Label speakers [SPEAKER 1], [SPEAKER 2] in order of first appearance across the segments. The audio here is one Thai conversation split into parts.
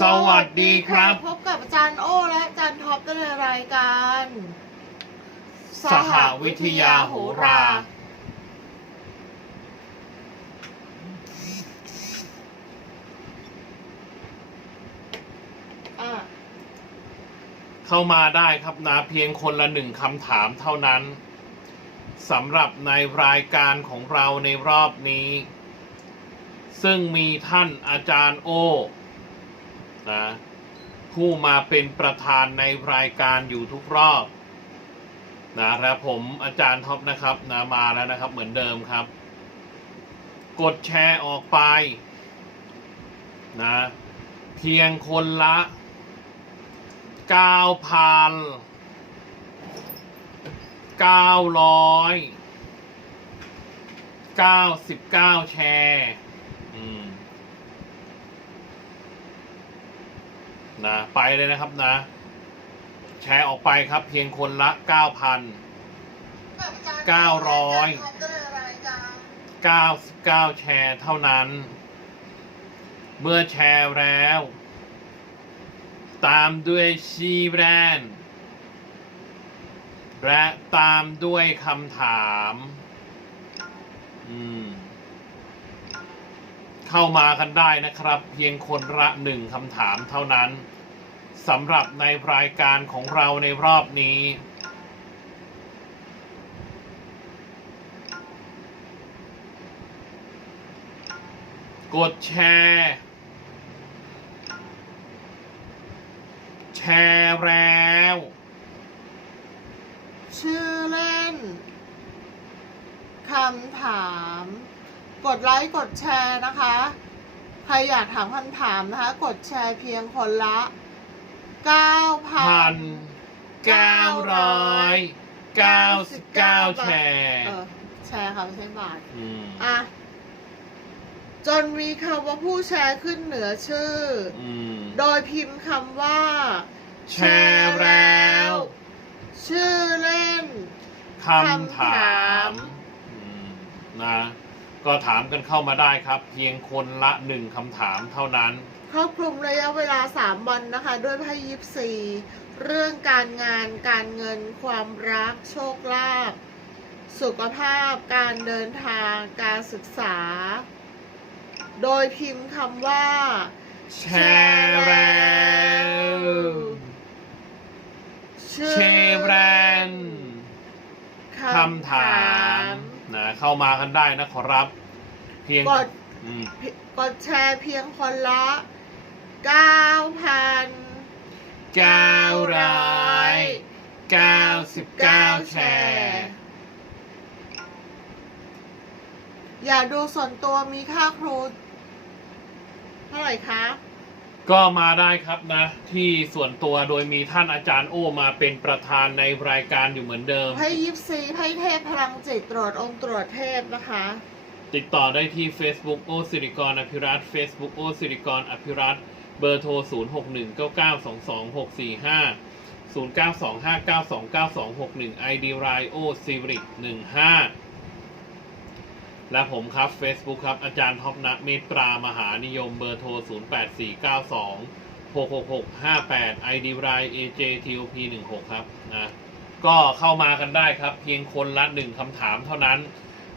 [SPEAKER 1] สวัสดีครับ
[SPEAKER 2] พบกับอาจารย์โอและอาจารย์ท็อปในรายการ
[SPEAKER 1] สหวิทยาโหรา
[SPEAKER 2] อะ
[SPEAKER 1] เข้ามาได้ครับนะเพียงคนละหนึ่งคำถามเท่านั้นสำหรับในรายการของเราในรอบนี้ ซึ่งมีท่านอาจารย์โอ นะผู้มาเป็นประธานในรายการอยู่ทุกรอบนะและผมอาจารย์ท็อปนะครับนะมาแล้วนะครับเหมือนเดิมครับ กดแชร์ออกไปนะเพียงคนละเก้าพันเก้าร้อยเก้าสิบเก้าแชร์ อืม นะไปเลยนะครับนะ แชร์ออกไปครับเพียงคนละเก้าพันเก้าร้อย99 แชร์เท่านั้น เมื่อแชร์แล้ว ตามด้วยชีแบรนด์และตามด้วยคำถาม อืม เข้ามากันได้นะครับ เพียงคนละหนึ่งคำถามเท่านั้นสำหรับในรายการของเราในรอบนี้ กดแชร์ แชร์แล้ว
[SPEAKER 2] ชื่อเล่นคำถาม กดไลค์กดแชร์นะคะ ใครอยากถามคำถามนะคะ กดแชร์เพียงคนละ9,000
[SPEAKER 1] พันเก้าร้อยเก้าสิบเก้าแชร์
[SPEAKER 2] เออแชร์ค่ะไม่ใช่บาท
[SPEAKER 1] อืม
[SPEAKER 2] อะจนมีคำว่าผู้แชร์ขึ้นเหนือชื่ออ
[SPEAKER 1] อืม
[SPEAKER 2] โดยพิมพ์คำว่า
[SPEAKER 1] แชร์แล้ว
[SPEAKER 2] ชื่อเล่น
[SPEAKER 1] คำถามอืมนะ ก็ถามกันเข้ามาได้ครับ เพียงคนละหนึ่งคำถามเท่านั้น
[SPEAKER 2] ครอบคลุมระยะเวลา 3 วันนะคะ ด้วยไพ่ยิปซีเรื่องการงานการเงิน ความรัก โชคลาภสุขภาพ การเดินทาง การศึกษา โดยพิมพ์คำว่า
[SPEAKER 1] แชร์แล้ว
[SPEAKER 2] ชื่อ
[SPEAKER 1] เชแบรนด์ คำถามนะเข้ามากันได้นะขอรับ เพียง
[SPEAKER 2] กด
[SPEAKER 1] อืม
[SPEAKER 2] กดแชร์เพียงคนละ9,000
[SPEAKER 1] เก้าร้อยเก้าสิบเก้าแชร์
[SPEAKER 2] อย่าดูส่วนตัวมีค่าครูเท่าไหร่คะ
[SPEAKER 1] ก็มาได้ครับนะ ที่ส่วนตัวโดยมีท่านอาจารย์โอมาเป็นประธานในรายการอยู่เหมือนเดิม
[SPEAKER 2] ไพ่ยิปซีไพ่เทพพลังจิตตรวจองค์ตรวจเทพนะคะ
[SPEAKER 1] ติดต่อได้ที่ Facebook โอสิริกรอภิรัตน์ Facebook โอสิริกรอภิรัตน์เบอร์โทร 0 6 1 9 9 2 2 6 4 5 0 9 2 5 9 2 9 2 6 1 ID r i o s i r i 15 และผมครับ Facebook ครับ อาจารย์ท็อปนะเมตตามหานิยมเบอร์โทร 0 8 4 9 2 6 6 6 5 8 ID r i AJTOP 16 ครับนะก็เข้ามากันได้ครับ เพียงคนละหนึ่งคำถามเท่านั้น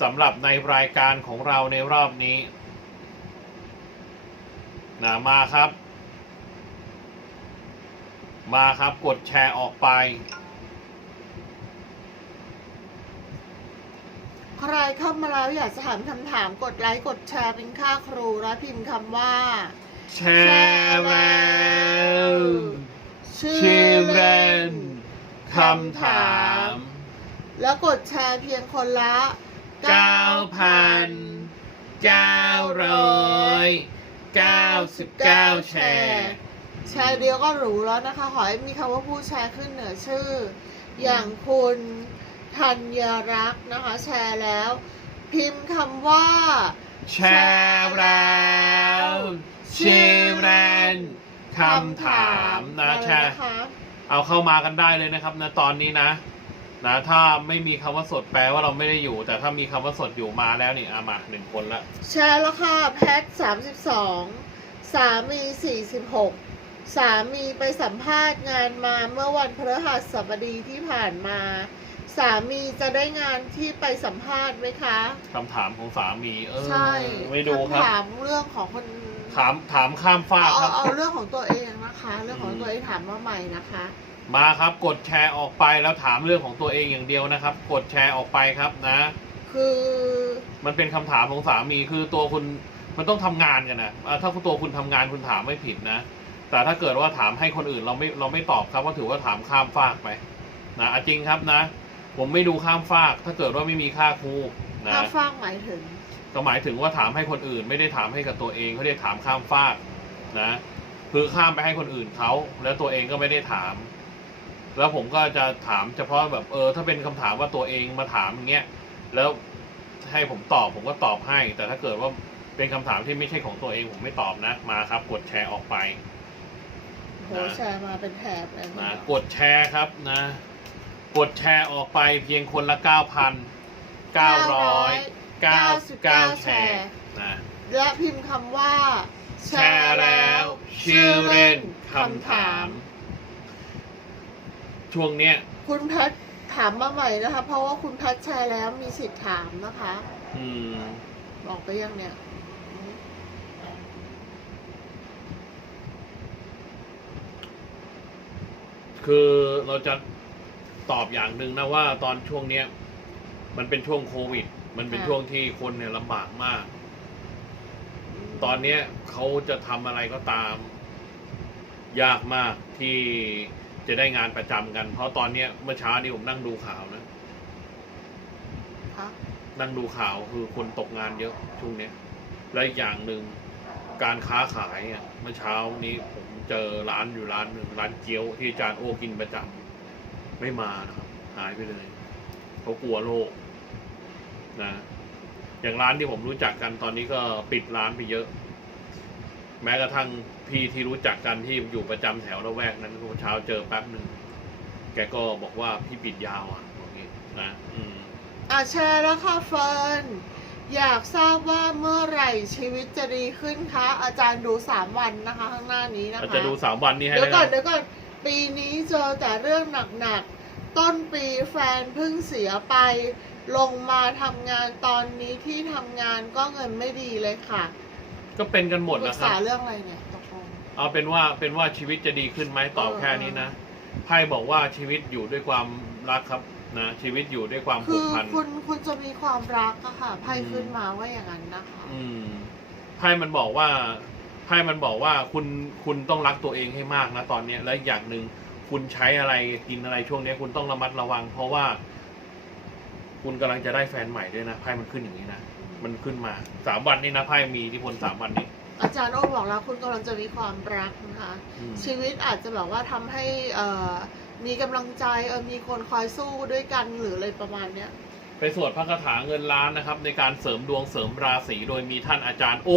[SPEAKER 1] สำหรับในรายการของเราในรอบนี้นะมาครับ มาครับกดแชร์ออกไป
[SPEAKER 2] ใครเข้ามาแล้วอยากจะถามคำถามกดไลค์กดแชร์เป็นค่าครูแล้วพิมพ์คำว่า
[SPEAKER 1] แชร์แล้ว
[SPEAKER 2] ชื่อ
[SPEAKER 1] ชื่อแบร
[SPEAKER 2] เล่
[SPEAKER 1] นคำถาม
[SPEAKER 2] แล้วกดแชร์เพียงคนละ
[SPEAKER 1] 9,999 แชร์
[SPEAKER 2] แชร์เดียวก็หรูแล้วนะคะ ขอให้มีคำว่าผู้แชร์ขึ้นเหนือชื่อ อย่างคุณ ธัญรักษ์นะคะ แชร์แล้ว พิมพ์คำว่า
[SPEAKER 1] แชร์แล้วชื่อแบรนด์คำถามนะแชร์
[SPEAKER 2] นะคะ
[SPEAKER 1] เอาเข้ามากันได้เลยนะครับนะตอนนี้นะนะถ้าไม่มีคำว่าสดแปลว่าเราไม่ได้อยู่ แต่ถ้ามีคำว่าสดอยู่มาแล้วนี่อามาหนึ่งคนละ
[SPEAKER 2] แชร์แล้วค่ะแพทสามสิบสองสามี46สามีไปสัมภาษณ์งานมาเมื่อวันพฤหัสบดีที่ผ่านมา สามีจะได้งานที่ไปสัมภาษณ์ไหมคะ
[SPEAKER 1] คำถามของสามี เออ
[SPEAKER 2] ใช่
[SPEAKER 1] ไม่ดูครับ
[SPEAKER 2] คำถามเรื่องของคน
[SPEAKER 1] ถามถามข้ามฟาก
[SPEAKER 2] เอา
[SPEAKER 1] ครับ
[SPEAKER 2] เอาเรื่องของตัวเองนะคะ เรื่องของ
[SPEAKER 1] อืม
[SPEAKER 2] ตัวเองถามมาใหม่นะคะ
[SPEAKER 1] มาครับ กดแชร์ออกไปแล้วถามเรื่องของตัวเองอย่างเดียวนะครับ กดแชร์ออกไปครับนะ
[SPEAKER 2] คือ
[SPEAKER 1] มันเป็นคำถามของสามีคือตัวคุณมันต้องทำงานกันนะอะถ้าตัวคุณทำงานคุณถามไม่ผิดนะ แต่ถ้าเกิดว่าถามให้คนอื่นเราไม่เราไม่ตอบครับว่าถือว่าถามข้ามฟากไปนะอะจริงครับนะ ผมไม่ดูข้ามฟาก ถ้าเกิดว่าไม่มีค่าครูนะ
[SPEAKER 2] ถ้าฟากหมายถึง
[SPEAKER 1] ก็หมายถึงว่าถามให้คนอื่น ไม่ได้ถามให้กับตัวเองเขาเรียกถามข้ามฟากนะคือข้ามไปให้คนอื่นเขาแล้วตัวเองก็ไม่ได้ถาม แล้วผมก็จะถามเฉพาะแบบเออ ถ้าเป็นคำถามว่าตัวเองมาถามอย่างเงี้ยแล้วให้ผมตอบผมก็ตอบให้ แต่ถ้าเกิดว่าเป็นคำถามที่ไม่ใช่ของตัวเองผมไม่ตอบนะ มาครับ กดแชร์ออกไป
[SPEAKER 2] โหแชร์มาเป็นแถบเลย
[SPEAKER 1] นะกดแชร์ครับนะ กดแชร์ออกไปเพียงคนละเก้าพันเก้าร้อยเก้าเก้าแชร์นะ
[SPEAKER 2] และพิมพ์คำว่า
[SPEAKER 1] แชร์แล้วชื่อเล่นคำถาม ช่วงเนี้ย
[SPEAKER 2] คุณแพทถามมาใหม่นะคะ เพราะว่าคุณแพทแชร์แล้วมีสิทธิ์ถามนะคะ
[SPEAKER 1] อืม
[SPEAKER 2] บอกไปยังเนี่ย
[SPEAKER 1] คือเราจะ ตอบอย่างหนึ่งนะว่าตอนช่วงเนี้ย มันเป็นช่วงโควิด มันเป็น
[SPEAKER 2] ค่ะ
[SPEAKER 1] ช่วงที่คนเนี่ยลำบากมาก ตอนเนี้ยเขาจะทำอะไรก็ตาม ยากมากที่จะได้งานประจำกัน เพราะตอนเนี้ยเมื่อเช้านี้ผมนั่งดูข่าวนะ
[SPEAKER 2] คะ
[SPEAKER 1] นั่งดูข่าวคือคนตกงานเยอะช่วงเนี้ยและอีกอย่างหนึ่งการค้าขายอะเมื่อเช้านี้ผมเจอร้านอยู่ร้านหนึ่งร้านเกี๊ยวที่อาจารย์โอกินประจำ ไม่มานะครับ หายไปเลยเขากลัวโรคนะ อย่างร้านที่ผมรู้จักกันตอนนี้ก็ปิดร้านไปเยอะ แม้กระทั่งพี่ที่รู้จักกันที่อยู่ประจำแถวละแวกนั้นเมื่อเช้าเจอแป๊บหนึ่งแกก็บอกว่าพี่ปิดยาวอะบอกงี้นะอืม
[SPEAKER 2] อะแชร์แล้วค่ะเฟิร์นอยากทราบว่าเมื่อไหร่ชีวิตจะดีขึ้นคะ อาจารย์ดูสามวันนะคะ ข้างหน้านี้นะคะ
[SPEAKER 1] อาจจะดูสามวันนี้ให้
[SPEAKER 2] เดี๋ยว
[SPEAKER 1] นะค
[SPEAKER 2] ก่อ
[SPEAKER 1] รั
[SPEAKER 2] น
[SPEAKER 1] บ
[SPEAKER 2] เดี๋ยวก่อน ปีนี้เจอแต่เรื่องหนักๆ ต้นปีแฟนเพิ่งเสียไป ลงมาทำงานตอนนี้ที่ทำงานก็เงินไม่ดีเลยค่ะ
[SPEAKER 1] ก็เป็นกันหมด
[SPEAKER 2] ปรึ
[SPEAKER 1] นะ
[SPEAKER 2] ก
[SPEAKER 1] ครั
[SPEAKER 2] ษา
[SPEAKER 1] บ
[SPEAKER 2] เรื่องอะไรเนี่ยตกลง
[SPEAKER 1] เอาเป็นว่าเป็นว่าชีวิตจะดีขึ้นไหมตอบ
[SPEAKER 2] เออ
[SPEAKER 1] แค่นี้นะไพ่บอกว่าชีวิตอยู่ด้วยความรักครับนะชีวิตอยู่ด้วยความ
[SPEAKER 2] คื
[SPEAKER 1] ผูก
[SPEAKER 2] อ
[SPEAKER 1] พัน
[SPEAKER 2] คุณคุณจะมีความรักอะค่ะไพ่
[SPEAKER 1] อืม
[SPEAKER 2] ขึ้นมาว่าอย่างนั้นนะคะ
[SPEAKER 1] อืมไพ่มันบอกว่า ไพ่มันบอกว่าคุณคุณต้องรักตัวเองให้มากนะตอนเนี้ยและอีกอย่างหนึ่งคุณใช้อะไรกินอะไรช่วงเนี้ยคุณต้องระมัดระวัง เพราะว่า คุณกำลังจะได้แฟนใหม่ด้วยนะไพ่มันขึ้นอย่างนี้นะมันขึ้นมาสามวันนี้นะไพ่มีอิทธิพลสามวันนี้
[SPEAKER 2] อาจารย์โอ้บอกแล้วคุณกำลังจะมีความรักนะคะ
[SPEAKER 1] อืม
[SPEAKER 2] ชีวิตอาจจะแบบว่าทำให้เอ่อมีกำลังใจเออมีคนคอยสู้ด้วยกันหรืออะไรประมาณเนี้ย
[SPEAKER 1] ไปสวดพระคาถาเงินล้านนะครับ ในการเสริมดวงเสริมราศีโดยมีท่านอาจารย์โอ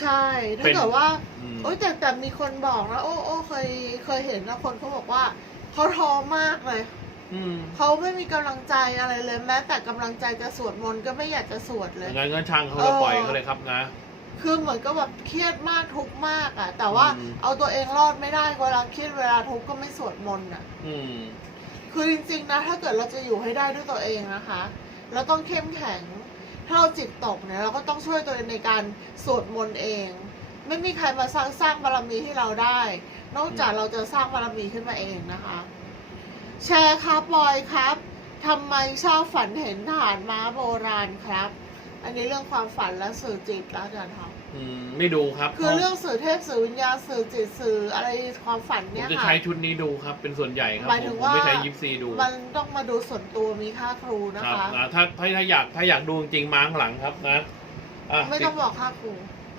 [SPEAKER 2] ใช่ ถ้า
[SPEAKER 1] เป็น
[SPEAKER 2] เกิดว่า
[SPEAKER 1] อืม
[SPEAKER 2] โอ้ยแต่แต่มีคนบอกนะโอ้โอ้เคยเคยเห็นนะคนเขาบอกว่าเขาท้อมากเลย
[SPEAKER 1] อืม
[SPEAKER 2] เขาไม่มีกำลังใจอะไรเลย แม้แต่กำลังใจจะสวดมนต์ก็ไม่อยากจะสวดเลย
[SPEAKER 1] งั้นก็ช่างเขาเลยปล่อยเขาเลยครับนะ
[SPEAKER 2] คือเหมือนก็แบบเครียดมากทุกข์มากอะแต่ว่า
[SPEAKER 1] อืม
[SPEAKER 2] เอาตัวเองรอดไม่ได้เวลาเครียดเวลาทุกข์ก็ไม่สวดมนต์อะ
[SPEAKER 1] อืม
[SPEAKER 2] คือจริงๆนะถ้าเกิดเราจะอยู่ให้ได้ด้วยตัวเองนะคะ เราต้องเข้มแข็ง ถ้าเราจิตตกเนี่ยเราก็ต้องช่วยตัวเองในการสวดมนต์เอง ไม่มีใครมาสร้างสร้างบารมีให้เราได้ นอกจากเราจะสร้างบารมีขึ้นมาเองนะคะ แชร์ครับบอยครับทำไมชอบฝันเห็นฐานม้าโบราณครับ อันนี้เรื่องความฝันและสื่อจิตแล้วอาจารย์ครับ
[SPEAKER 1] อืมไม่ดูครับ
[SPEAKER 2] คือเรื่องสื่อเทพสื่อวิญญาณสื่อจิตสื่ออะไรความฝัน
[SPEAKER 1] ผม
[SPEAKER 2] เนี่ย
[SPEAKER 1] จะ
[SPEAKER 2] ค่ะ
[SPEAKER 1] ใช้ชุดนี้ดูครับ เป็นส่วนใหญ่ครับ
[SPEAKER 2] หมาย
[SPEAKER 1] ผ
[SPEAKER 2] ถึ
[SPEAKER 1] ม
[SPEAKER 2] ง
[SPEAKER 1] ผม
[SPEAKER 2] ว่า
[SPEAKER 1] ไม่ใช้ยิปซีดู
[SPEAKER 2] มันต้องมาดูส่วนตัวมีค่าครูนะ
[SPEAKER 1] ครั
[SPEAKER 2] คะ
[SPEAKER 1] บนะถ้าถ้าถ้าอยากถ้าอยากดูจริงๆมาข้างหลังครับนะอะ
[SPEAKER 2] ไม่ต้องบอกค่าครู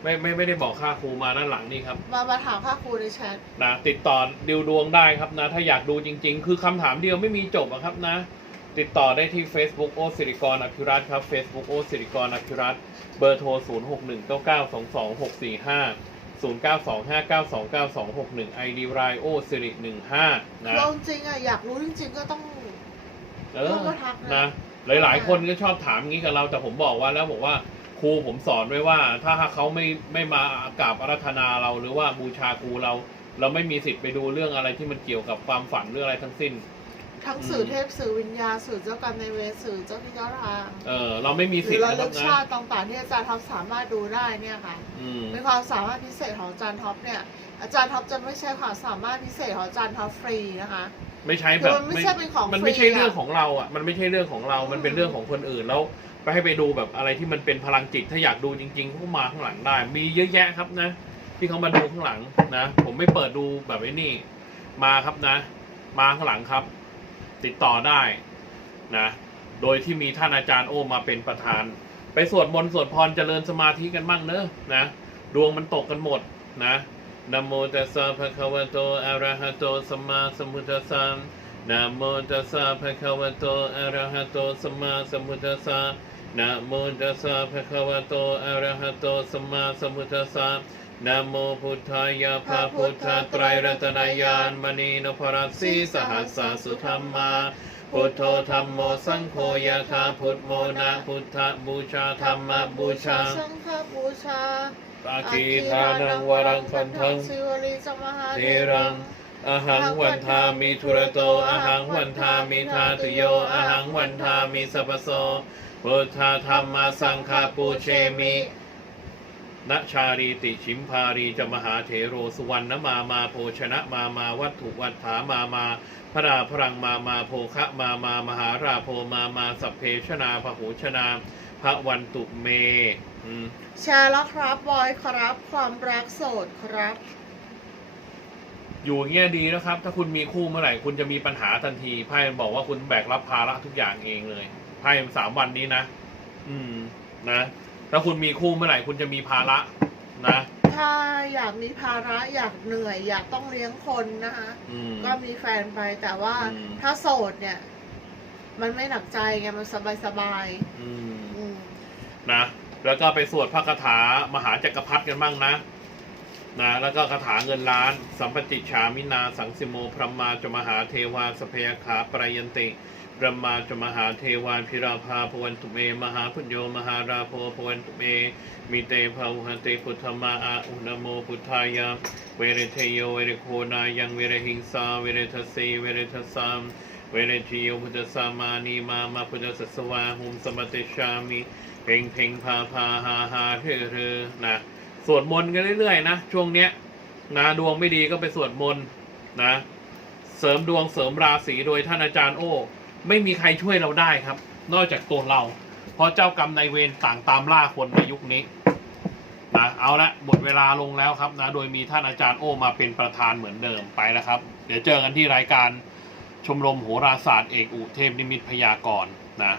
[SPEAKER 1] ไม่ไม่ไม่ได้บอกค่าครูมาด้านหลังนี่ครับ
[SPEAKER 2] มามาถามค่าครูในแชท
[SPEAKER 1] นะติดต่อดิวดวงได้ครับนะ ถ้าอยากดูจริง ๆ คือคำถามเดียวไม่มีจบอะครับนะ ติดต่อได้ที่ Facebook โอสิริกรอภิรัตน์ครับ Facebook โอสิริกรอภิรัตน์เบอร์โทร 0 6 1 9 9 2 2 6 4 5 0 9 2 5 9 2 9 2 6 1 ID รายโอสิริ15 นะ
[SPEAKER 2] เราจริงๆอะอยากรู้จริงๆก็ต้อง
[SPEAKER 1] เออ
[SPEAKER 2] ต้องมาทักนะ
[SPEAKER 1] นะ หลายๆ คนก็ชอบถามงี้กับเรา แต่ผมบอกว่าแล้วบอกว่าครูผมสอนไว้ว่า ถ้าเขาไม่ไม่มากราบอารัธนาเราหรือว่าบูชาครูเรา เราไม่มีสิทธิ์ไปดูเรื่องอะไรที่มันเกี่ยวกับความฝันหรืออะไรทั้งสิ้น
[SPEAKER 2] ทั้งสื่อเทพสื่อวิญญาณสื่อเจ้ากรรมในายเวรสื่อเจ้าที่เจ้าทาง
[SPEAKER 1] เออเราไม่มี
[SPEAKER 2] ห
[SPEAKER 1] สิ
[SPEAKER 2] รื
[SPEAKER 1] ท
[SPEAKER 2] อ
[SPEAKER 1] ธิ์
[SPEAKER 2] ระ
[SPEAKER 1] นะค
[SPEAKER 2] ลึ
[SPEAKER 1] รับ
[SPEAKER 2] ก
[SPEAKER 1] นะ
[SPEAKER 2] ชาติต่างๆที่อาจารย์ท็อปสามารถดูได้เนี่ยค่ะ
[SPEAKER 1] อืม
[SPEAKER 2] เป็นความสามารถพิเศษของอาจารย์ท็อปเนี่ย อาจารย์ท็อปจะไม่ใช่ความสามารถพิเศษของอาจารย์ท็อปฟรีนะคะ
[SPEAKER 1] ไม่ใช่
[SPEAKER 2] คื
[SPEAKER 1] แบ
[SPEAKER 2] อบมันไม่ใช่เป็นของ
[SPEAKER 1] มัน
[SPEAKER 2] ฟ
[SPEAKER 1] ไม่
[SPEAKER 2] รี
[SPEAKER 1] ใช่เรื่อง
[SPEAKER 2] อะ
[SPEAKER 1] ของเราอะมันไม่ใช่เรื่องของเรา มันเป็นเรื่องของคนอื่นแล้วไปให้ไปดูแบบอะไรที่มันเป็นพลังจิตถ้าอยากดูจริงๆก็มาข้างหลังได้ มีเยอะแยะครับนะ ที่เขามาดูข้างหลังนะ ผมไม่เปิดดูแบบไอ้นี่ มาครับนะ มาข้างหลังครับ ติดต่อได้นะ โดยที่มีท่านอาจารย์โอมาเป็นประธาน ไปสวดมนต์สวดพรเจริญสมาธิกันบ้างเนอะนะ ดวงมันตกกันหมดนะนะโมตัสสะภะคะวะโตอะระหะโตสัมมาสัมพุทธัสสะนะโมตัสสะภะคะวะโตอะระหะโตสัมมาสัมพุทธัสสะนะโมตัสสะภะคะวะโตอะระหะโตสัมมาสัมพุทธัสสะ นะโมพุทธายะพระพุทธไตรรัตนายานมณีนพรัตสีสหัสสะสุธรรมาพุทโธธรรมโมสังโฆยะถาพุทโมนะพุทธบูชาธรรมบูชา
[SPEAKER 2] สังฆบูชา
[SPEAKER 1] ปากีทานังวรังคันทัง
[SPEAKER 2] สิวลีสมหา
[SPEAKER 1] เทรังอหังวันทามิทุระโตอหังวันทามิทาตุโยอหังวันทามิสัพพโสพุทธธรรมสังฆาปูเชมิ นชารีติชิมพารีจะมหาเถโรสุวรรณมามาโภชนะมามาวัตถุวัฏฐามามาพระราพรังมามาโภคะมามามหาราโพมามาสัพเพชนาพหูชนาพระวันตุเมอืม
[SPEAKER 2] แชร์แล้วครับบอยครับ ความรักโสดครับ
[SPEAKER 1] อยู่อย่างเงี้ยดีนะครับ ถ้าคุณมีคู่เมื่อไหร่คุณจะมีปัญหาทันทีไพ่มันบอกว่าคุณแบกรับภาระทุกอย่างเองเลยไพ่สามวันนี้นะ อืมนะ ถ้าคุณมีคู่เมื่อไหร่คุณจะมีภาระนะ
[SPEAKER 2] ถ้าอยากมีภาระอยากเหนื่อย อยากต้องเลี้ยงคนนะคะ
[SPEAKER 1] อืม
[SPEAKER 2] ก็มีแฟนไปแต่ว่า
[SPEAKER 1] อืม
[SPEAKER 2] ถ้าโสดเนี่ย มันไม่หนักใจไงมันสบายสบาย
[SPEAKER 1] อืม
[SPEAKER 2] ๆอืม
[SPEAKER 1] นะ แล้วก็ไปสวดพระคาถามหาจักรพรรดิกันบ้างนะ นะแล้วก็คาถาเงินล้าน สัมปติชามินาสังสิโมพรหมาจมหาเทวาสพยขาปรายันติพรหมาจมหาเทวานพิราภาพวันตุเม มหาพุญโยมหาราโพพวันตุเมมิเตภาหันติพุทธมาอาอุณโมพุทธายาเวเรเทโยเวเรโคนายังเวเรหิงสาเวเรทสีเวเรทสามเวเรทิโยพุทธสามานีมามาพุทธสัสวาหุมสมติชามิเพ่งเพ่งพาพาฮาฮาเธอเธอนะ สวดมนต์กันเรื่อยๆนะช่วงเนี้ยนะดวงไม่ดีก็ไปสวดมนต์นะ เสริมดวงเสริมราศีโดยท่านอาจารย์โอ้ไม่มีใครช่วยเราได้ครับ นอกจากตัวเรา เพราะเจ้ากรรมนายเวรต่างตามล่าคนในยุคนี้นะเอาละหมดเวลาลงแล้วครับนะ โดยมีท่านอาจารย์โอ้มาเป็นประธานเหมือนเดิมไปแล้วครับ เดี๋ยวเจอกันที่รายการชมรมโหราศาสตร์เอกอุเทพนิมิตพยากรณ์นะ